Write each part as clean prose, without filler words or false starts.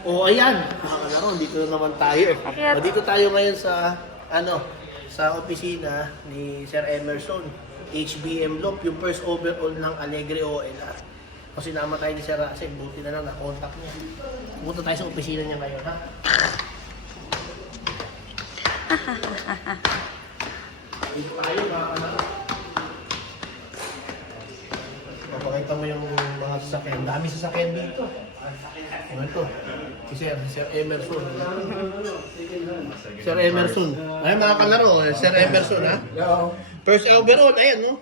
O ayan, mga kalaro, dito na naman tayo. Dito tayo ngayon sa, sa opisina ni Sir Emerson, HBM Loop, yung first overall ng Alegre OLR. Kasi namatay ni Sir Russell, buti na lang na-contact niya. Pumunta tayo sa opisina niya ngayon, ha? Dito tayo, mga kalaro. Mapakita mo yung mga sasakyan. Dami sasakyan dito. Ano ito? Si Sir Emerson. Sir Emerson. Ay, mga kalaro, Sir Emerson, ha? First overall, ayan, no?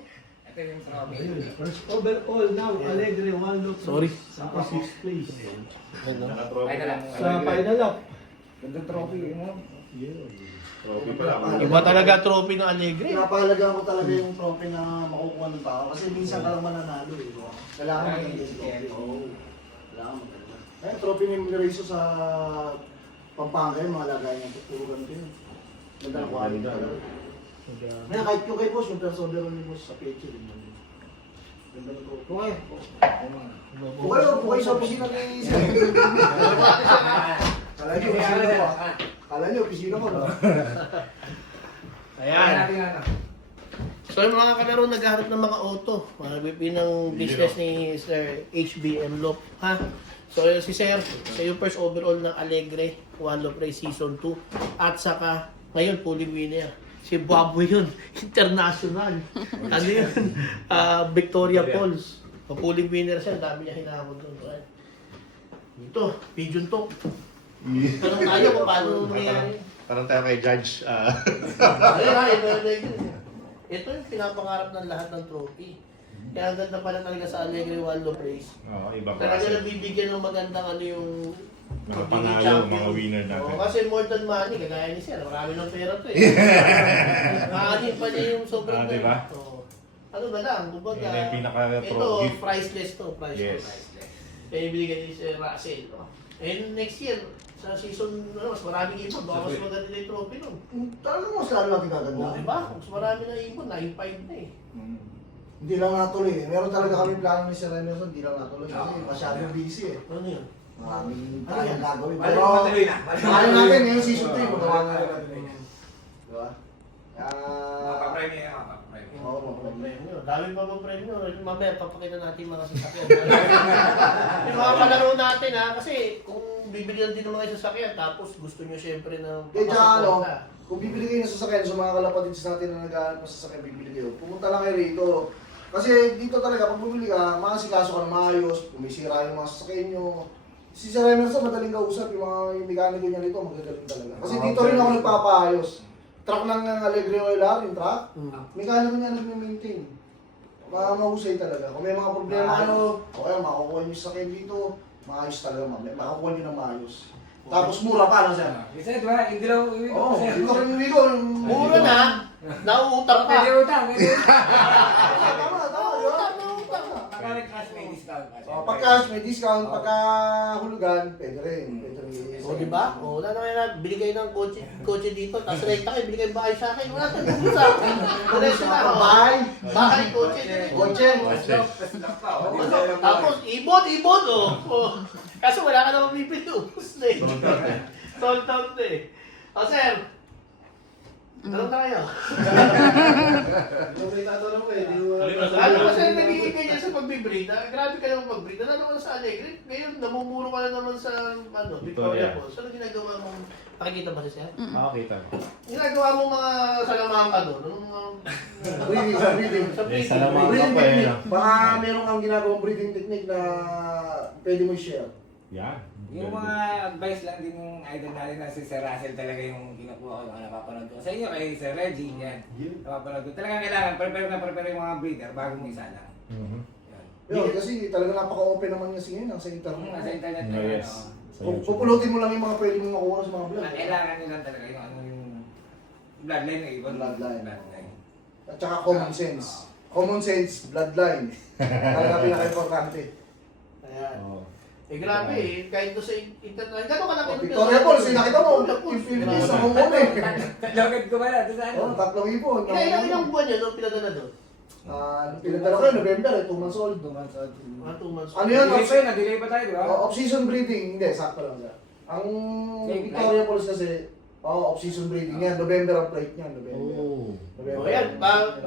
First overall now, Alegre, one look. Sorry. Sa 6th place. Ano? Sa final lap. Ganda trophy, no? Trophy pa lang. Iba talaga trophy ng Alegre. Pinapahalagaan ko talaga yung trophy na makukuha ng tao kasi minsan ka lang mananalo eh. Kailangan mo yung trophy. Oo. Kailangan mo talaga. Kaya trophy ni Mirazo sa Pampanga yung mga lagay niya. Puro ganito yun. Ganda ng quality talaga. Kaya kahit yung kay boss, yung first overall ni boss sa peche din. Ganda ng trophy. Okay. Okay sa opisina ni Sir. Kala niyo, opisina ko ba? Kala niyo, opisina ko ba? Ayan. So yung mga kalaro naghahanap ng mga auto. Mga ng business ni Sir HBM Loop. Ha? So si Sir, sa yung first overall ng Alegre, One Loop Race Season 2. At saka, ngayon, pulling winner. Si Buabo yun, international. Ano yun? Victoria Falls. Pulling winner siya, dami niya hinahon doon. Ito, Pigeon Talk. Tanong tayo kung paano nangyayari. Parang tayo kay Judge. Ito yung pinapangarap ng lahat ng trophy. Kaya ang ganda pala talaga sa Alegre One Loop Race. Oo, ibang Talaga klase. nabibigyan ng magandang yung Mga pagiging panalo, champion. mga winner natin. Oo, kasi more than money, kagaya ni Sir, marami ng pera to eh. Maanin pa niya yung sobrang Diba? Oo. Ano ba lang, kumbaga, Yan yung pinaka-pro ito, gift. priceless to, priceless. Yes. Kaya ibigay ni Sir Russell. No? And next year, sa season, mas maraming ipon, baka mas maganda na yung trophy nun. Talagang mas lalo natin gaganda. O, diba? Mas marami na ipon, 9.5 na eh. Hindi lang natuloy eh. Meron talaga kami plano ni Sir Emerson, hindi lang natuloy kasi masyadong busy eh. Ano yun? Maraming tayong gagawin. Balik Pero, matuloy na. ano natin ngayon season 3, magawa na natin. Diba? Makapremyo yan, makapremyo. Oo, mapremyo. Premyo. Dami pa bang premyo? Mamaya papakita natin yung mga sasakyan. Yung mga palaro natin ha, kasi kung bibigyan din ng mga sasakyan, tapos gusto nyo syempre ng Kaya ano, papasuporta. kung bibili kayo ng sasakyan sa mga kalapatids natin na naghahanap ng sasakyan, bibili kayo. Pumunta lang kayo rito. Kasi dito talaga, pag bumili ka, makasikaso ka ng maayos, kung may sira yung mga sasakyan nyo. Si Sir Emerson, madaling kausap, yung mekaniko niya rito, magagaling talaga. Kasi dito rin ako nagpapaayos. Truck lang ng Alegre OLR, yung truck. Mekaniko niya nag-maintain. Mahusay talaga. Kung may mga problema o kaya makukuha nyo yung sasakyan dito, maayos talaga, makakuha nyo ng maayos. Tapos mura pa lang siya. Kasi diba, hindi daw uwi ko. Oo, dito rin yung ko. Mura na, nauutang pa. Pwede utang, pwede utang. Tama, di ba? Pagka may cash, may discount. Pag cash, may discount. Pagka hulugan, pwede rin. Pwede rin. O diba? O wala na kaya bili kayo ng kotse dito, tapos rekta kayo, bili kayo bahay sa akin, wala tayong gusto sa akin. Diretso na, o. Bahay. Bahay, kotse, diretso. Kotse. Tapos, ibon, o. Kaso wala ka naman bibili, ubus na eh. Sold out na eh. O sir, tanong tayo. Yung may tatanong ko eh, di mo Ano ba sir nagiging ganyan sa pagbibreed? Grabe ka naman mag-breed. Ano naman sa Alegre? Ngayon, namumuro ka na naman sa Victoria Falls. Ano ginagawa mong, nakikita ba si sir? Oo, kita mo. Ginagawa mong mga salamahan ka doon? Anong mga... breeding. Sa Eh, breeding. salamat. Breeding pa yun, technique. Baka meron kang ginagawang breeding technique na pwede mo i-share. Yan. Yung mga advice lang din yung idol natin na si Sir Russell talaga yung kinukuha ko na napapanood ko. Sa inyo kay Sir Reggie, yan. Napapanood ko. Talagang kailangan, prepare yung mga breeder bago mo isa lang. Mhm. Yan. Yun, kasi talaga napaka-open naman kasi ngayon, nasa internet. Nasa internet No, na yan. yes. oo. Sa Kung YouTube. pupulutin mo lang yung mga pwede mong makuha sa mga vlog. Ang kailangan nila talaga yung ano yung bloodline ng ibon. Bloodline. Bloodline. At saka common sense. Common sense, bloodline. Talaga pinaka-importante. Ayan. Oo. Eh grabe eh, kahit doon sa internet, gano'n ka lang Victoria Falls, nakita mo, yung Philippines na kumuna eh. Talagad ko ba na? Doon sa ano? Oo, 3 ibon. Ilang buwan yun, nung pinadala doon? Nung pinagdala ko yun, November eh, 2 months old. Mga 2 months. Ano yun? Delay pa yun, na-delay pa tayo, di ba? Off-season breeding, hindi, sakto lang siya. Ang Same Victoria Falls kasi, off-season breeding yan. November ang plate niyan, November. Oh. November. O yan,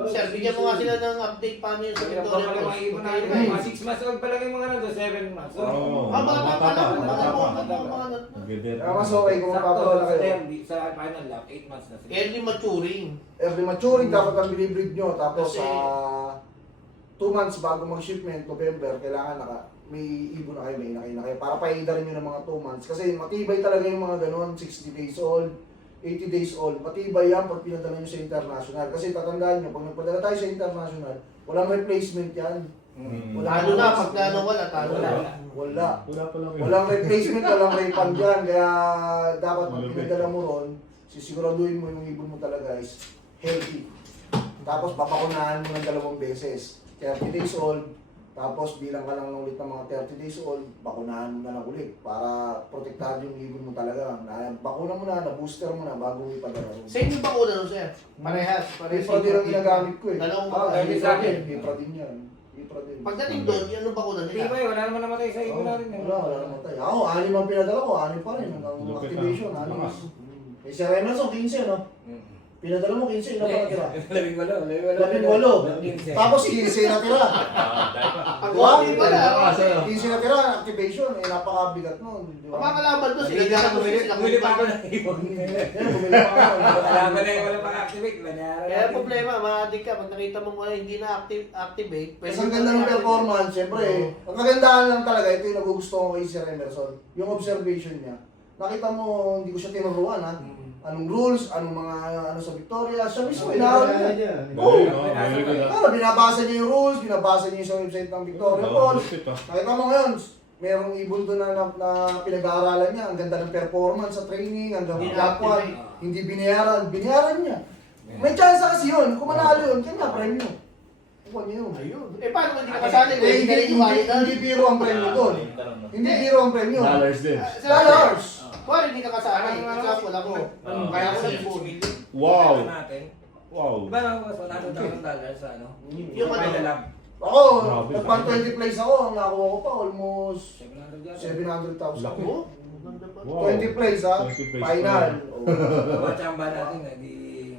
sir, bigyan mo nga sila ng update paano yun sa Kaya pa Victoria pala Falls. mga ibon natin. Mga 6 months old pa lang yung mga nandun, 7 months old. Oo. Ah, bata pa lang, Bata pa. mga Nag-debut. Kaya mas okay kung Sakto, magpapalala sa kayo. derby, sa final lap, 8 months na sila. early maturing. Every maturing dapat ang binibreed nyo. Tapos Kasi- 2 months bago mag-shipment, November, kailangan may ibon na kayo, may inakay na kayo. Para paida rin nyo ng mga 2 months. Kasi matibay talaga yung mga ganun, 60 days old, 80 days old. Matibay yan pag pinadala nyo sa international. Kasi tatandaan nyo, pag nagpadala tayo sa international, walang replacement yan. Talo na, pag wala, talo na. Wala. Wala pa lang yun. Walang replacement, walang refund yan. Kaya dapat pag pinadala mo ron, sisiguraduhin mo yung ibon mo talaga is healthy. Tapos papakunahan mo ng 2 beses. 30 days old, tapos bilang ka lang ulit ng mga 30 days old, bakunahan mo na lang ulit para protektado yung ibon mo talaga. Bakuna mo na, na-booster mo na bago mo ipadala. Sa inyo ba una nun, sir? Parehas. Ipra din ang ginagamit ko eh. Dalawang gamit sa akin. Ipra din yan. Ipra din. Pagdating doon, ano ba kuna Hindi nila? ba wala naman namatay sa ibon natin. Wala naman tayo. Ako, 6 ang pinadala ko, 6 pa rin. Hanggang Lupit activation, ah. 6. Lakas. Eh, si Remerson, 15 no? Pinadala mo 15, ilan pa natira? 18. 18. Tapos 15 natira. Ang Diba? konti pa na. 15 natira, activation, napakabigat nun. Di ba? Pagkakalaban doon, sila gano'n sila Bumili pa ako ng ibon. Bumili pa ako. Kalaban na yung wala pang activate. Kaya ang problema, maadik ka, pag nakita mo wala hindi na activate, Kasi ang ganda ng performance, syempre, ang kagandahan lang talaga, ito yung nagugustuhan ko kay Sir Emerson, yung observation niya. Nakita mo, hindi ko siya tinuruan ha. Anong rules, anong mga ano sa Victoria, siya mismo inaral niya. Oo. Very good, ah. Pero binabasa niya yung rules, binabasa niya yung sa website ng Victoria Falls. Lupit, ah. Nakita mo ngayon, merong ibon doon na pinag-aaralan niya, ang ganda ng performance sa training, hanggang lap 1, hindi binayaran niya. May chance kasi yun, kung manalo yun, kanya premyo. Kuha niya yun. Ayun. Eh, paano kung hindi ka kasali? Hindi biro ang premyo doon. Hindi biro ang premyo. Dollars din. Dollars. Paano hindi ka kasali? Example ako. Kaya ako nag-phone. Wow. natin. Wow. Diba na $100,000 sa ano? Yung ano? Final lap. Ako, Grabe. nagpang 20 plays ako, ang nakuha ko pa almost 700 700,000. Laki. Oo. Ganda pa. Wow. 20 plays ha, 20 plays final. pa Oh. Mga tsamba natin eh. Di...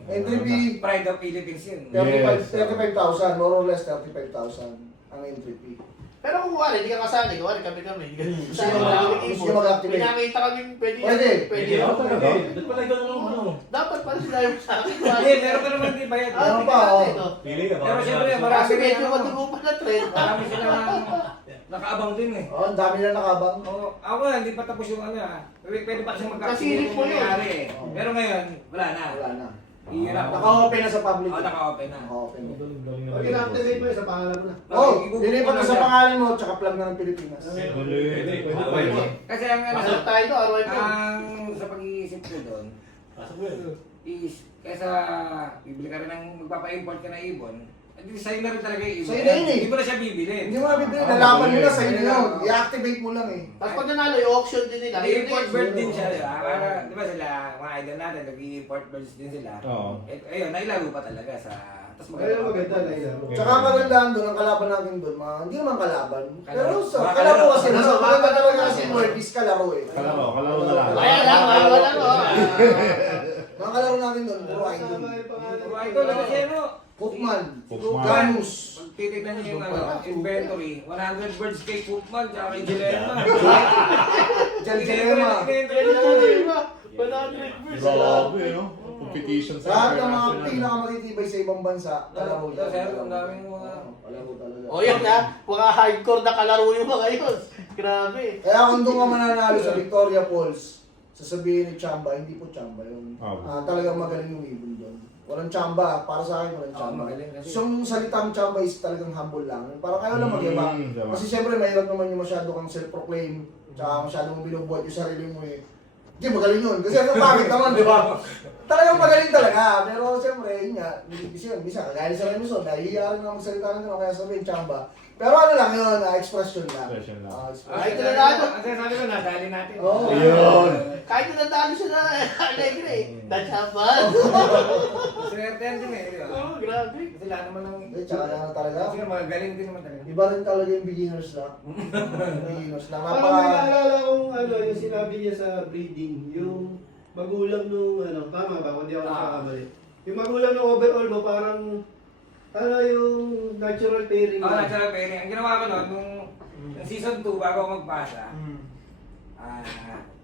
Entry fee, Pride of Philippines yun. 35,000, more or less 35,000 ang entry fee. Pero kung wala, hindi ka kasali. Kung wala, kami. Gusto niyo mag-activate? Pinakita kami pwede. Pwede. Pwede. Oo, talaga. Ba't pala ikaw naman ano? Dapat pala sila yung sa akin. Hindi, meron pa naman di bayad. Meron pa, oh. Pili ka ba? Pero syempre, Kasi marami medyo rin madugo pa na trend. Marami silang nakaabang din eh. Oh, ang dami na nakabang. Oo, ako hindi pa tapos yung ano ah. Pwede pa siyang Kasilip mo yun. nangyari eh. Oo. Pero ngayon, wala na. Wala na. Ihirap. Naka-open na sa public. Oo, naka-open na. Naka-open na. Pag ina-activate mo sa pangalan mo na. Oh, Ibubuo lilipat ko na sa siya. pangalan mo, tsaka plug na ng Pilipinas. Pwede. Kasi ang ano, Pasok tayo doon, ROI po. ang sa pag-iisip ko doon, Pasok mo yun. is, kesa bibili ka rin ng magpapa-import ka na ibon, hindi sa'yo na rin talaga yung ibon. Sa'yo na yun eh. Hindi mo na siya bibili. Hindi mo na bibili, nalaman nyo na sa inyo yun. I-activate mo lang eh. Tapos pag nanalo, yung auction din nila. Yun Import din. bird din siya, di ba? Para, di ba sila, mga idol natin, nag-import birds din sila. Oo. Eh, ayun, nailago pa talaga sa... Tapos Ayun, maganda na yun. Tsaka magandaan doon, ang kalaban natin doon, hindi naman kalaban. Pero sa Mga kalaro kalaro. kasi, mas maganda talaga kasi mo, is kalaro eh. Kalaro na lang. Kaya lang, wala mo. Mga kalaro natin doon, puro idol. Puro idol, kasi ano, Cookman, Cookman. Ganus. pag titignan niyo yung ano, inventory, 100 birds kay Cookman, tsaka kay Gilema. Jan Jelema. Grabe, no? Competition sa Lahat ng mga international. pinakamatitibay sa ibang bansa, kalaro Ito, sir, ang daming mga... Kalaro talaga. O yan ha, mga hardcore na kalaro yung mga yun. Grabe. Kaya kung doon ka mananalo sa Victoria Falls, sasabihin ni Chamba, hindi po Chamba yun. Talagang magaling yung ibon doon. Walang Chamba, para sa akin walang Chamba. magaling kasi. So yung salitang Chamba is talagang humble lang. Parang ayaw lang magyabang. tama. Kasi syempre mahirap naman yung masyado kang self-proclaim, tsaka masyado mong binubuhat yung sarili mo eh. Hindi, magaling yun. Kasi ano bakit naman, di ba? Talagang magaling talaga. Pero siyempre, yun nga, bisa kagaya sa Remuson, nahihiya rin na magsalita ng gano'n, kaya sabihin Chamba. Pero ano lang yun, expression lang. Expression lang. Kahit Ay, nanalo. Ang sabi ko, nadali natin. Oo. Ayun. Kahit na natalo siya na Alegre. Nachapan. Swertean din eh, di ba? Oo, grabe. Kasi lahat naman ng... Hindi, tsaka lang talaga. Kasi mga galing din naman talaga. Iba rin talaga yung beginners lang. Beginners lang. Parang may naalala kong ano, yung sinabi niya sa breeding, yung magulang nung ano, tama ba? Kung di ako nakakamali. Yung magulang nung overall mo, parang ano yung natural pairing. Oo, natural pairing. Ang ginawa ko noon, nung season 2, bago ako magpasa,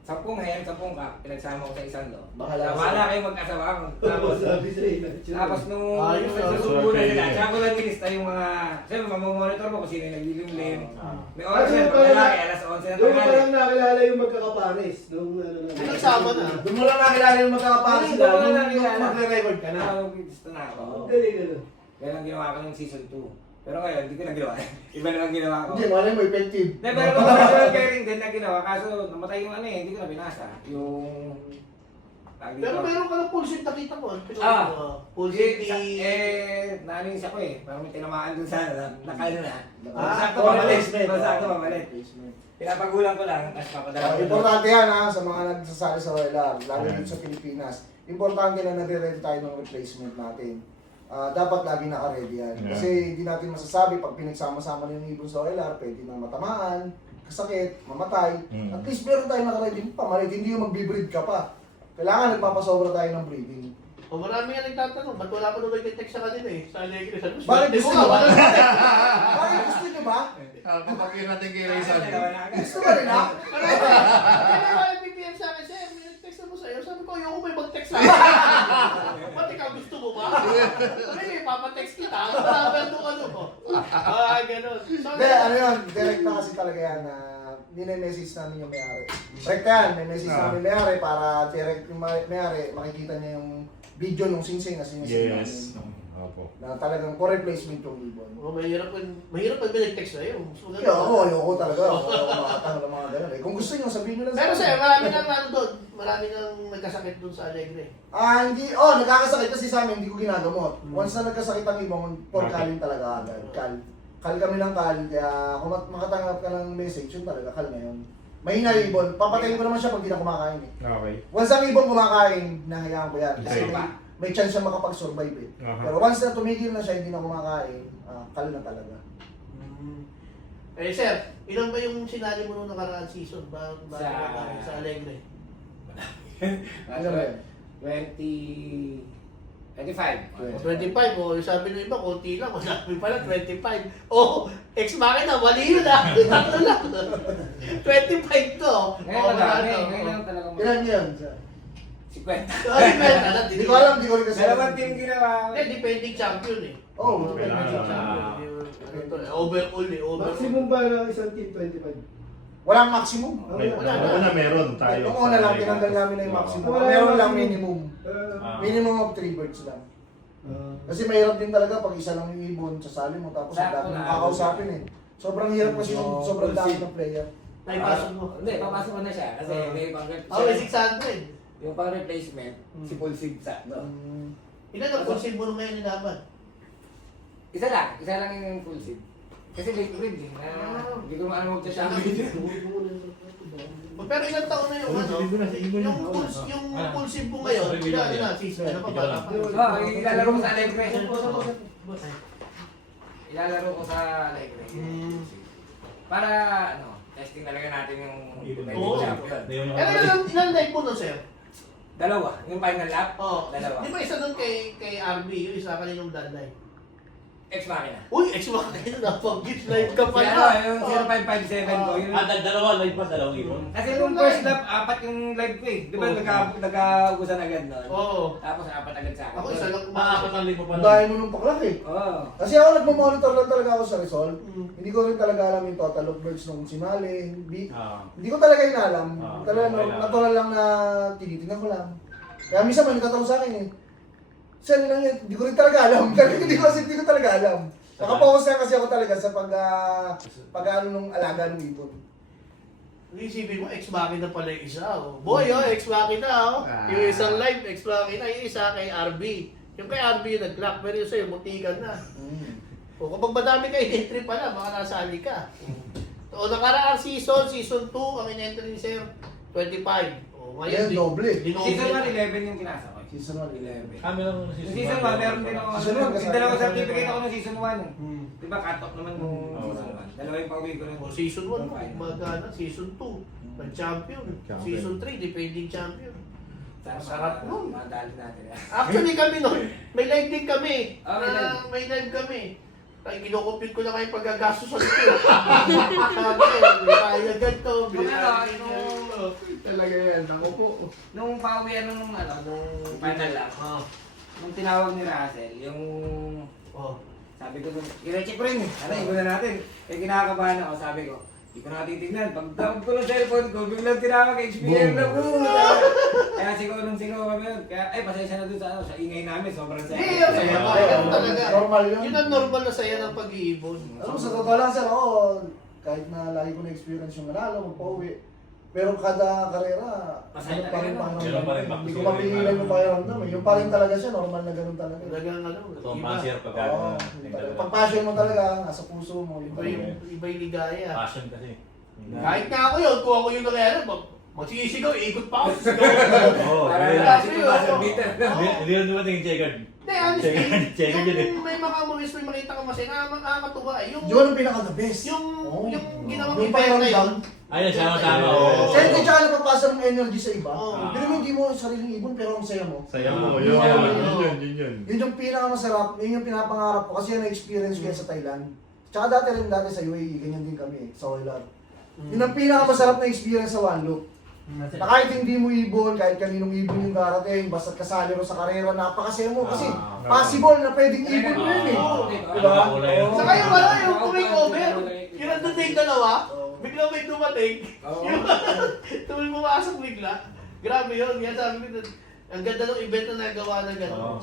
10 hen, 10 kak, pinagsama ko sa isang lo. Bahala ka. Bahala kayo mag-asawa. Tapos sabi sa'yo, natural. Tapos nung Ayos, nagsusubo na sila, okay. tsaka ko lang nilista yung mga, siyempre mamomonitor mo kung sino yung naglilimlim. May Ah, oras doon yan, pa pag lang- lalaki, alas 11 na Doon ko tanghali. parang nakilala yung magkakapares. Nung ano na. Pinagsama na. Doon mo lang nakilala yung magkakapares Hindi, sila. doon ko lang Nung nakilala. magre-record ka na. Gusto na ako. Ang galing ano. Yan ang ginawa ko ng season 2. Pero ngayon, hindi ko na ginawa. Iba naman ginawa ko. Hindi, malay mo, effective. Hindi, pero kung personal pairing din na ginawa, kaso namatay yung ano eh, hindi ko na binasa. Yung... tawag Pero dito. meron ka ng pulsit nakita ko. Pulsit Pulsit ni... naanin siya ko eh. Parang may tinamaan dun sa ano, nakano na. Ah, Sakto oh, pamalit. replacement. Sakto pamalit. Pinapagulang ko lang, tapos papadala ko. Importante yan ha, sa mga nagsasali sa Royal, lalo dito sa Pilipinas. Importante na nagre-ready tayo ng replacement natin. Dapat lagi naka-ready yan. Yeah. Kasi hindi natin masasabi pag pinagsama-sama na yung ibon sa OLR, pwede nang matamaan, kasakit, mamatay. At least meron tayo naka-ready pamalit, hindi yung mag-breed ka pa. Kailangan nagpapasobra tayo ng breeding. O marami nga nagtatanong, ba't wala ko nung nag-text sa kanila eh? Sa Allegri. Sabi ko, Bakit "Di gusto ko nyo nga, ba? wala nang-text." Bakit gusto nyo ba? Kapag natin kay Ray Sabi. Gusto ba rin ha? Kaya wala nag-PPM sa akin, sir, may nag-text na mo sa'yo. Sabi ko, ayoko may mag-text sa akin. Ba't ikaw gusto mo ba? Sabi, papatext kita. Number nung ano ko. Ganun. So, Hindi, ano yun, direct na kasi talaga yan na message namin yung may-ari. Direct yan, may message namin yung may-ari para direct yung may-ari, makikita niya yung video nung singsing na sinising namin. Yes. Opo. Na talagang for replacement yung ibon. mahirap pag may nag-text sa'yo. So, ganun. Kaya ayoko talaga. Ako makatang ng mga ganun eh. Kung gusto nyo, sabihin nyo lang Pero sa sir, akin. marami nang ano doon. Marami nang nagkasakit doon sa Allegri. Hindi. Nagkakasakit kasi sa amin, hindi ko ginagamot. Once na nagkasakit ang ibon, for calling talaga agad. Call kami ng call, kaya kung makatanggap ka ng message, yun talaga, call na yun. Mahina yung ibon. Papatayin ko naman siya pag di na kumakain eh. Okay. Once ang ibon kumakain, nahayaan ko yan. Kasi Okay. may chance siya makapag-survive eh. Aha. Pero once na tumigil na siya, hindi na kumakain, call na talaga. Eh sir, ilan ba yung sinali mo nung nakaraan season Sa- sa Allegri? Ano ba yan? 25. 25 o sabi ng iba, konti lang. Sabi pala 25. Oh, ex-makina, mali yun ah. Tatlo lang. 25 to. Ngayon Oh, madami. wala to. Ngayon lang talaga Ilan yun? 50. Ay, benta na. Hindi ko alam, hindi ko rin kasi. Dalawang team ginawa. Eh, defending champion eh. Oo, Defending champion. Overall eh, overall. Maximum ba ng isang team 25? Walang maximum. Una meron tayo. Nung una lang, tinanggal namin na yung maximum. Wala Meron yung lang maximum. minimum. Ah. Minimum of 3 birds lang. Kasi mahirap din talaga pag isa lang yung ibon, sasali mo tapos ang dami mong kakausapin eh. Sobrang hirap kasi yung sobrang dami ng player. Naipasok mo. Hindi, papasok ko na siya. Kasi may pang Oh, may 600. yung pang replacement, si Paul Sigsa. No? Ilan ang consider mo nung ngayon nilaban? Isa lang yung full seed. Kasi late breed eh, na hindi ko maano magcha-champion. Pero ilang taon na yung ano? Yung pulsib mo ngayon, ilan season na pa bata pa. Oo, ilalaro ko sa Allegre. Ilalaro ko sa Allegre. Para ano, testing talaga natin yung Oo. champion. Pero ilan live mo nun, sir? Dalawa, yung final lap, Oo. dalawa. Di ba isa doon kay RB, yung isa kaninong bloodline? Ex-makina. Uy, ex-makina na pag-git live ka Si pala. ano, yung 0557 ko, yun. Dalawa live pa, dalawang ibon. Kasi nung first lap, 4 yung live ko eh. Di ba nagkaugusan agad nun? Oo. Tapos 4 agad sa akin. Ako isa lang Apat ang live pa Ang dahil mo nung paklak eh. Oo. Kasi ako nagmamonitor lang talaga ako sa result. Mm. Hindi ko rin talaga alam yung total of birds nung sinali. Ah. Hindi ko talaga inalam. Ah, Talaga, okay lang. natural lang na tinitingnan ko lang. Kaya minsan may nagtatanong sa akin eh. Saan lang yan? Hindi ko rin talaga alam. Hindi ko talaga alam. Nakapokus na kasi ako talaga sa pag-ano nung alaga ng ibon. Isipin mo, ex-makina pala yung isa. Oh. Boy, ex-makina. Oh. Yung isang live, ex-makina. Yung isa kay RB. Yung kay RB yung nag-clock, pero yung sa'yo, mutigan na. O kapag madami kayo entry pala, baka nasali ka. O nakaraang season 2, ang in-entry ni Sir, 25. O ngayon, Ayan, doble. Season 1, 11 yung kinasa ko. Season 1, 11. Kami lang Yung season 1, meron din ako. Season one, Yung dalawang certificate ako ng season 1. Hmm. Di ba, cut-off naman nung season 1. Dalawa yung pauwi ko nun. O season 1, magana. Season 2, nag-champion. Champion. Season 3, defending champion. Sarap Sarap nun. Madali natin. Actually kami noon, may live din kami. Ah, may live. May live kami. Ay, kinukupit ko na kayo paggagastos sa ito. Sabi ko, tayo na ganito. Talaga yan, ako po. Nung pauwi nung final lap, nung tinawag ni Russell, yung sabi ko, i-check ko rin eh. Ano, igunan natin. Eh, kinakabahan ako, sabi ko, hindi ko natitignan. Pag tawag ko ng cellphone ko, biglang tinawag HBM na boom! Kaya sigaw nung sigaw kami yun. Kaya, pasensya na dun sa ingay namin, sobrang saya. Hindi, ang saya pa. Yan talaga. Normal yun. Yun ang normal na saya ng pag-iibon. Alam mo, sa totoo lang sir, ako, kahit na lagi ko na-experience yung manalo, magpa-uwi. Pero kada karera, Masaya ano pa rin talaga, no? Ganun pa rin, Hindi ko back to mapigilan zero. yung pakiramdam eh. Yung pa rin talaga siya, normal na ganun talaga. Talagang ano, Ito ang iba. pasir pagka. Oo, pag passion mo talaga, nasa puso mo. Iba yung ligaya. Passion kasi. Kahit nga ako yun, kung ako yung nangyari, magsisigaw, ikot pa ako. Oo. Parang Hindi last ko buzzer beater. rin dumating yung checker. Hindi, honestly, Checker yun eh. yung may mga movies, may makita ka masaya, nakakatuwa. Yung, Yun ang pinaka-the best. yung ginawang Yung event na yun. pakiramdam. Ayun, sama-sama. Oo. Oo. Siyempre, tsaka napapasa ng energy sa iba. Oo. Pero hindi mo sariling ibon, pero ang saya mo. Saya mo, Yun, yun. Yun yung pinakamasarap, yun yung pinapangarap ko kasi na-experience ko yan sa Thailand. Tsaka dati sa UAE, ganyan din kami sa Oilar. Yun ang pinakamasarap na experience sa One Loop. Na kahit hindi mo ibon, kahit kaninong ibon yung darating, basta kasali mo sa karera, napakasaya mo kasi possible na pwedeng ibon mo yun eh. Diba? Kulay yun. Saka yung yung tuwing over, yung nandun dalawa, bigla may dumating. Yung tuwing pumasok bigla. Grabe yun. Yan sabi ko, ang ganda ng event na nagawa na gano'n. Oo.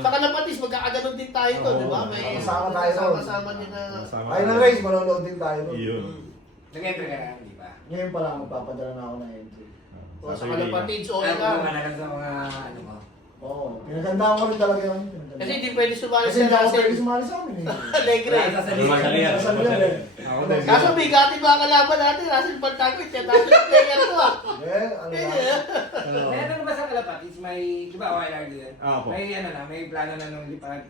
Sa Kalapatis, magkakaganon din tayo to, di ba? May Sama tayo doon. sama din na... Ay na race, manonood din tayo. Yun. Nag-enter ka na, di ba? Ngayon pa lang, magpapadala na ako ng entry. O, sa Kalapatis, o Alam ka. mo naman sa mga ano mo. Oo, pinagandaan ko rin talaga yun. Kasi hindi pwede sumali Kasi sa hindi ako pwede Russell. sumali sa amin eh. Alegre. Masalihan. Masalihan. Ako din. Kaso bigatin mga kalaban natin, Russell Pantago, international player to ah. Eh, ano lang. May ano ba sa Kalapatis? May, di ba, OLR din? Ah, po. May ano na, may plano na nung lipad.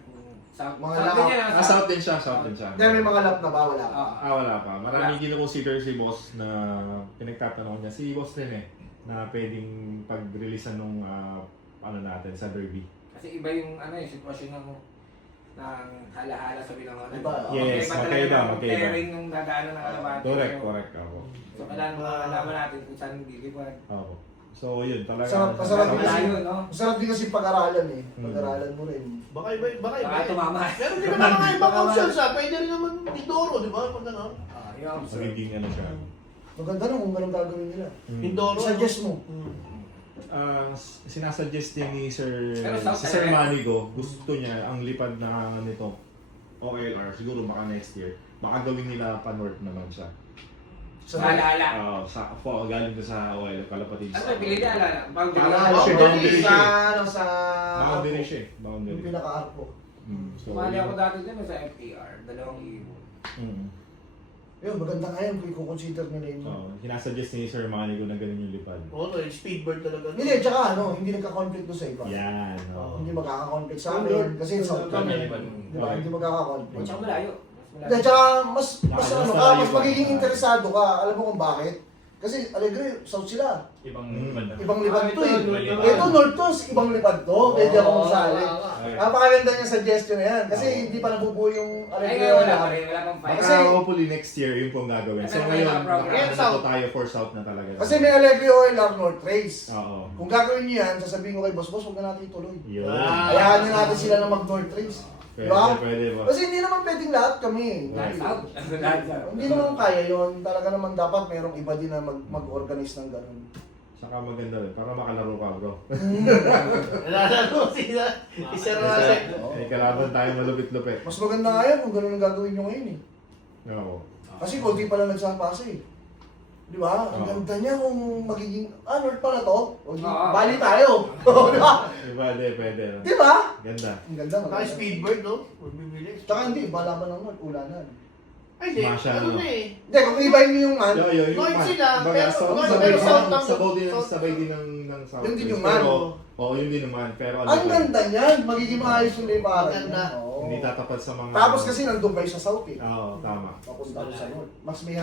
South Mga South din yan, Ah, south din siya, south din siya. Hindi, may mga lap na ba? Wala pa. Wala pa. Maraming kino-consider si boss na pinagtatanong niya. Si boss din eh, na pwedeng pag-releasean nung ano natin sa derby. Kasi iba yung ano yung sitwasyon ng hala-hala sa bilangan. Iba. Yes, magkaiba, magkaiba. Tearing ng dadaanan ng Kalapatis. Correct. Ako. So, kailangan malaman natin kung saan lilipad. Ako. So, yun, talaga. Masarap din kasi. Malayo, no? Masarap din kasi pag-aralan eh. Pag-aralan mo rin. Baka iba. Baka tumama. Meron din naman mga ibang options ah. Pwede rin naman Mindoro, di ba? Pag ano. Yung Magiging ano siya. Maganda na kung ganun gagawin nila. Mindoro. Suggest mo. Sinasuggest din ni Sir Pero south si Sir talaga. Manigo, gusto niya ang lipad na nito OLR, siguro baka next year. Baka gawin nila pa-north naman siya. Sa hala-hala. Galing doon sa OLR, Kalapatids. Ano ba, pili niya hala? Alala siya, ko boundary sa siya. ano sa Boundary siya eh. Yung Boundary. pinaka-arpo. So, Sumali ako yun. dati din sa FTR, dalawang ibon. Yun, maganda nga yun kung i-consider nila yun. Sinasuggest ni Sir Manigo na ganun yung lipad. Oo, no, speedbird talaga. Hindi, tsaka ano, hindi nagka-conflict doon sa iba. Yan. Hindi magkaka-conflict sa amin. Kasi sa kami. Di ba? Hindi O, magkaka-conflict. tsaka malayo. Hindi, tsaka mas ano ka, malayo mas pa. magiging interesado ka. Alam mo kung bakit? Kasi Alegre, south sila. Ibang Ibang lipad to eh. Ibang Ito, north to, ibang lipad to. Pwede ako magsali. Napakaganda niya suggestion na yan. Kasi hindi pa nabubuo yung Ay, Alegre. ngayon wala pa rin, wala pang fight. Kasi- Baka hopefully next year yun po ang gagawin. So Pero may ngayon, mga program. nakakita tayo for south na talaga. Kasi may Alegre OLR North Race. Oo. Kung gagawin niyo yan, sasabihin ko kay boss, huwag na natin ituloy. Yun. Hayaan nyo natin sila na mag-North Race. Pwede, Diba? pwede ba? Kasi hindi naman pwedeng lahat kami. Lahat south. Lahat south. Hindi naman kaya yun. Talaga naman dapat mayroong iba din na mag-organize ng ganun. Saka maganda rin, para makalaro ka bro. Nalalaro sila. Isa Russell. May kalaban tayo malupit-lupit. Mas maganda nga yan kung ganun ang gagawin nyo ngayon eh. Oo. Kasi konti pa lang nagsapasa eh. Di ba? Ang Oo. ganda niya kung magiging, North pala to. O, di, Oo. bali tayo. Di ba? Pwede. Di ba? Ganda. Ang ganda. Saka speedbird, no? Magbibilis. Tsaka hindi, balaban ng North, ulanan. Ay, Ay, di. Marshall, Ano no? na eh. Hindi, kung ibahin mo yung man, Yung Lloyd man. sila, Baga, pero- sabay pero din South ng- ang- sabay din ng South- sabay din ng South. Yun din yung Pero, man. oo, yun din naman. Pero ano ang yun, ganda niyan. Magiging maayos yung liparan Maganda. niya. Oo. hindi tatapat sa mga... Tapos kasi nandun kayo sa South eh. Oo, tama. Papunta ko sa North. Mas may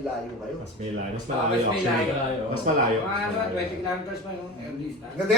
layo kayo. Mas may layo. Mas Ah, malayo mas may actually. layo. Mas malayo. Mga Mas ano, malayo. 20 kilometers pa no? At least. Ganda